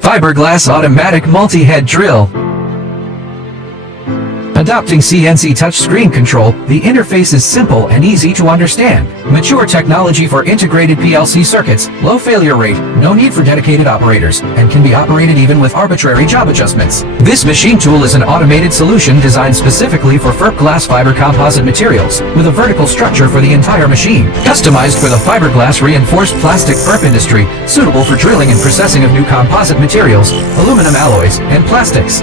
Fiberglass automatic multi-head drill. Adopting CNC touchscreen control, the interface is simple and easy to understand. Mature technology for integrated PLC circuits, low failure rate, no need for dedicated operators, and can be operated even with arbitrary job adjustments. This machine tool is an automated solution designed specifically for FRP glass fiber composite materials, with a vertical structure for the entire machine. Customized for the fiberglass reinforced plastic FRP industry, suitable for drilling and processing of new composite materials, aluminum alloys, and plastics.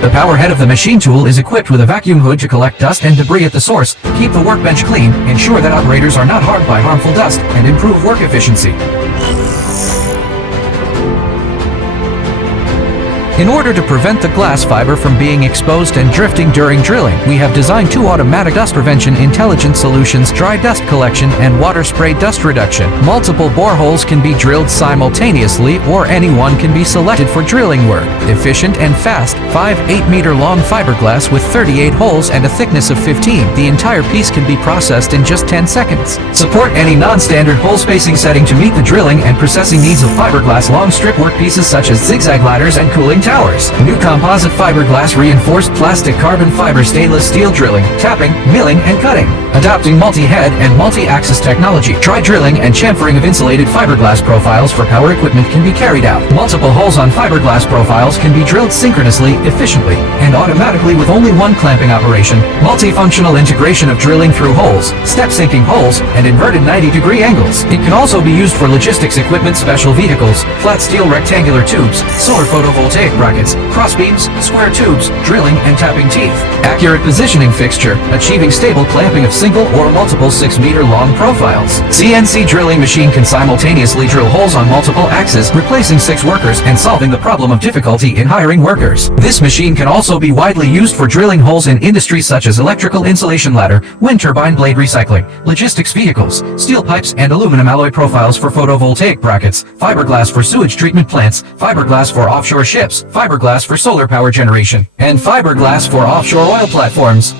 The power head of the machine tool is equipped with a vacuum hood to collect dust and debris at the source, keep the workbench clean, ensure that operators are not harmed by harmful dust, and improve work efficiency. In order to prevent the glass fiber from being exposed and drifting during drilling, we have designed two automatic dust prevention intelligent solutions: dry dust collection and water spray dust reduction. Multiple boreholes can be drilled simultaneously, or any one can be selected for drilling work. Efficient and fast, 8-meter long fiberglass with 38 holes and a thickness of 15. The entire piece can be processed in just 10 seconds. Support any non-standard hole spacing setting to meet the drilling and processing needs of fiberglass long strip workpieces such as zigzag ladders and cooling towers. New composite fiberglass reinforced plastic carbon fiber stainless steel drilling, tapping, milling, and cutting. Adopting multi-head and multi-axis technology, dry drilling and chamfering of insulated fiberglass profiles for power equipment can be carried out. Multiple holes on fiberglass profiles can be drilled synchronously, efficiently, and automatically with only one clamping operation. Multifunctional integration of drilling through holes, step sinking holes, and inverted 90-degree angles. It can also be used for logistics equipment, special vehicles, flat steel rectangular tubes, solar photovoltaic brackets, crossbeams, square tubes, drilling and tapping teeth. Accurate positioning fixture, achieving stable clamping of single or multiple 6-meter long profiles. CNC drilling machine can simultaneously drill holes on multiple axes, replacing 6 workers and solving the problem of difficulty in hiring workers. This machine can also be widely used for drilling holes in industries such as electrical insulation ladder, wind turbine blade recycling, logistics vehicles, steel pipes, and aluminum alloy profiles for photovoltaic brackets, fiberglass for sewage treatment plants, fiberglass for offshore ships, fiberglass for solar power generation, and fiberglass for offshore oil platforms.